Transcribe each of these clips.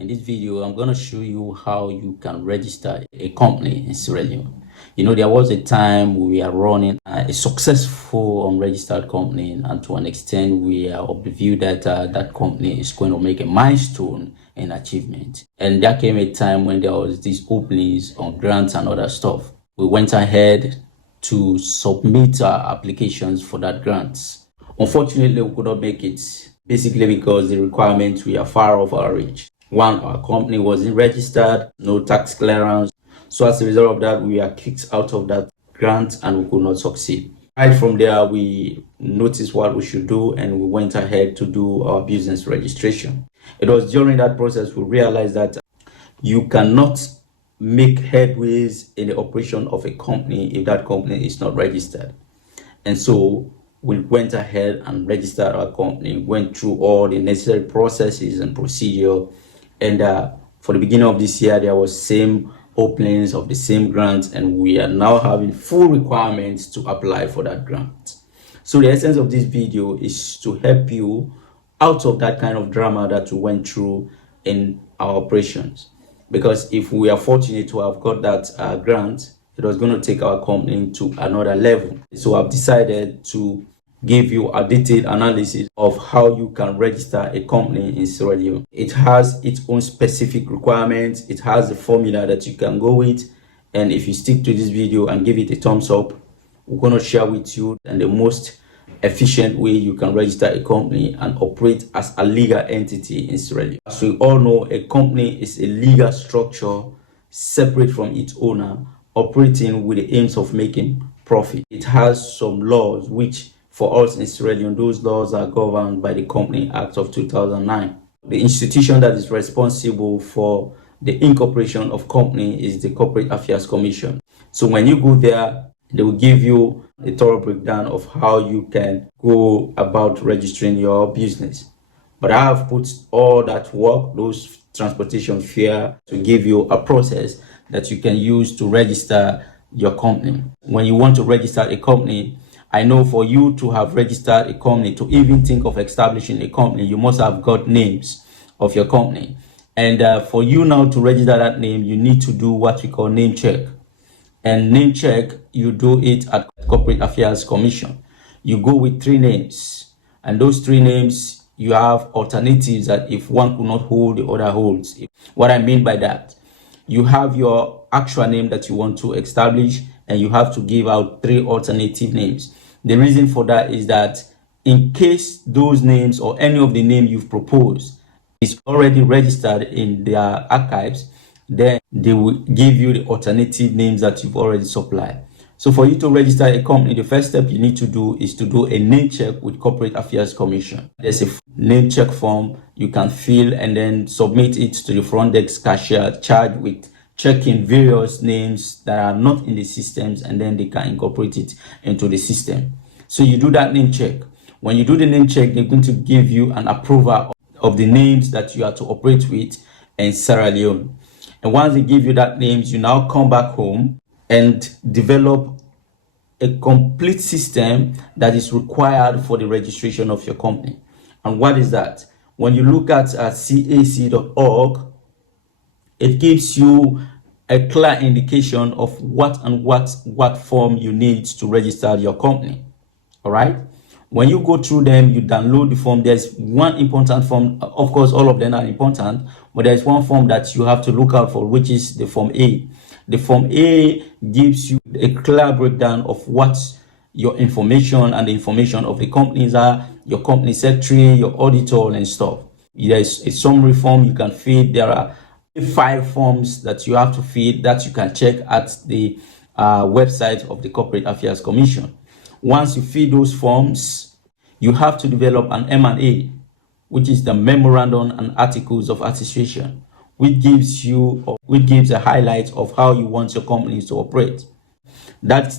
In this video, I'm going to show you how you can register a company in Sierra Leone. There was a time we are running a successful unregistered company, and to an extent, we are of the view that that company is going to make a milestone in achievement. And there came a time when there was these openings on grants and other stuff. We went ahead to submit our applications for that grants. Unfortunately, we could not make it, basically because the requirements were far off our reach. One, our company wasn't registered, no tax clearance. So as a result of that, we are kicked out of that grant and we could not succeed. Right from there, we noticed what we should do and we went ahead to do our business registration. It was during that process we realized that you cannot make headways in the operation of a company if that company is not registered. And so we went ahead and registered our company, went through all the necessary processes and procedure. And for the beginning of this year, there was same openings of the same grants, and we are now having full requirements to apply for that grant. So the essence of this video is to help you out of that kind of drama that we went through in our operations. Because if we are fortunate to have got that grant, it was going to take our company to another level. So I've decided to give you a detailed analysis of how you can register a company in Sierra Leone. It has its own specific requirements. It has a formula that you can go with. And if you stick to this video and give it a thumbs up, we're going to share with you the most efficient way you can register a company and operate as a legal entity in Sierra Leone. As we all know, a company is a legal structure separate from its owner, operating with the aims of making profit. It has some laws which, for us in Sierra Leone, those laws are governed by the Company Act of 2009. The institution that is responsible for the incorporation of company is the Corporate Affairs Commission. So when you go there, they will give you a thorough breakdown of how you can go about registering your business. But I have put all that work, those transportation fare, to give you a process that you can use to register your company. When you want to register a company, I know for you to have registered a company, to even think of establishing a company, you must have got names of your company. And for you now to register that name, you need to do what we call name check. And name check, you do it at Corporate Affairs Commission. You go with 3 names. And those 3 names, you have alternatives that if one could not hold, the other holds. What I mean by that, you have your actual name that you want to establish, and you have to give out 3 alternative names. The reason for that is that in case those names or any of the name you've proposed is already registered in their archives, then they will give you the alternative names that you've already supplied. So for you to register a company, the first step you need to do is to do a name check with Corporate Affairs Commission. There's a name check form you can fill and then submit it to the front desk cashier, charged with checking various names that are not in the systems, and then they can incorporate it into the system. So you do that name check. When you do the name check, they're going to give you an approval of the names that you are to operate with in Sierra Leone. And once they give you that names, you now come back home and develop a complete system that is required for the registration of your company. And what is that? When you look at cac.org, it gives you a clear indication of what form you need to register your company. All right. When you go through them, you download the form. There's one important form. Of course, all of them are important, but there's one form that you have to look out for, which is the Form A. The Form A gives you a clear breakdown of what your information and the information of the companies are, your company secretary, your auditor, and stuff. There's a summary form you can fill. There are 5 forms that you have to fill that you can check at the website of the Corporate Affairs Commission. Once you fill those forms, you have to develop an M&A, which is the Memorandum and Articles of Association, which gives a highlight of how you want your company to operate. That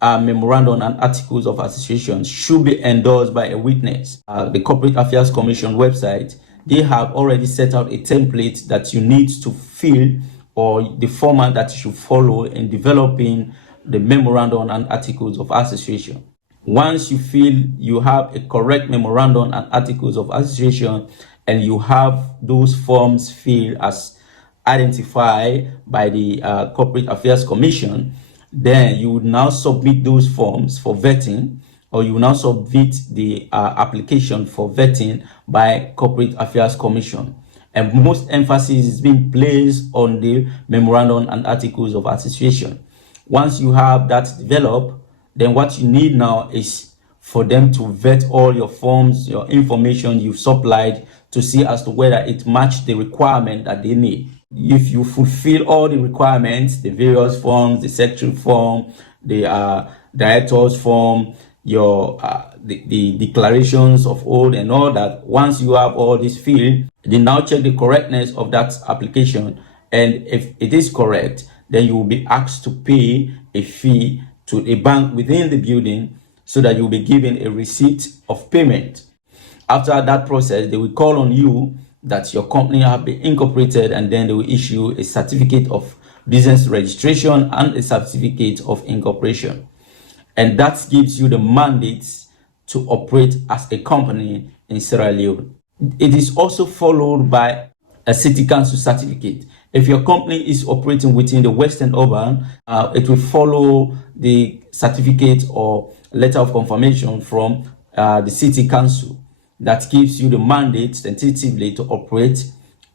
Memorandum and Articles of Association should be endorsed by a witness. The Corporate Affairs Commission website, they have already set out a template that you need to fill, or the format that you should follow in developing the Memorandum and Articles of Association. Once you feel you have a correct Memorandum and Articles of Association, and you have those forms filled as identified by the Corporate Affairs Commission, then you would now submit those forms for vetting, or you will now submit the application for vetting by Corporate Affairs Commission. And most emphasis is being placed on the memorandum and articles of association. Once you have that developed, then what you need now is for them to vet all your forms, your information you've supplied, to see as to whether it matches the requirement that they need. If you fulfill all the requirements, the various forms, the secretary form, the director's form, your the declarations of old and all that, once you have all this filled, they now check the correctness of that application, and if it is correct, then you will be asked to pay a fee to a bank within the building, so that you will be given a receipt of payment. After that process, they will call on you that your company have been incorporated, and then they will issue a certificate of business registration and a certificate of incorporation. And that gives you the mandate to operate as a company in Sierra Leone. It is also followed by a city council certificate. If your company is operating within the Western Urban, it will follow the certificate or letter of confirmation from the city council that gives you the mandate tentatively to operate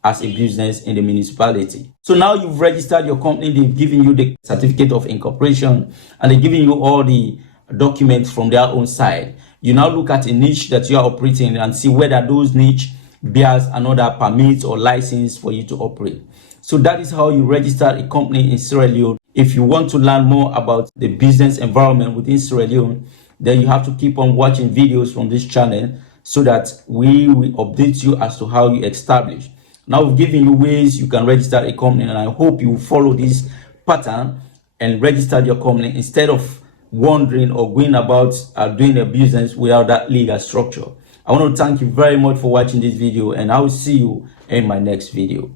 as a business in the municipality. So now you've registered your company, they've given you the certificate of incorporation, and they're giving you all the documents from their own side. You now look at a niche that you are operating in and see whether those niche bears another permit or license for you to operate. So that is how you register a company in Sierra Leone. If you want to learn more about the business environment within Sierra Leone, then you have to keep on watching videos from this channel, so that we will update you as to how you establish. Now we've given you ways you can register a company, and I hope you will follow this pattern and register your company instead of wondering or going about doing a business without that legal structure. I want to thank you very much for watching this video, and I will see you in my next video.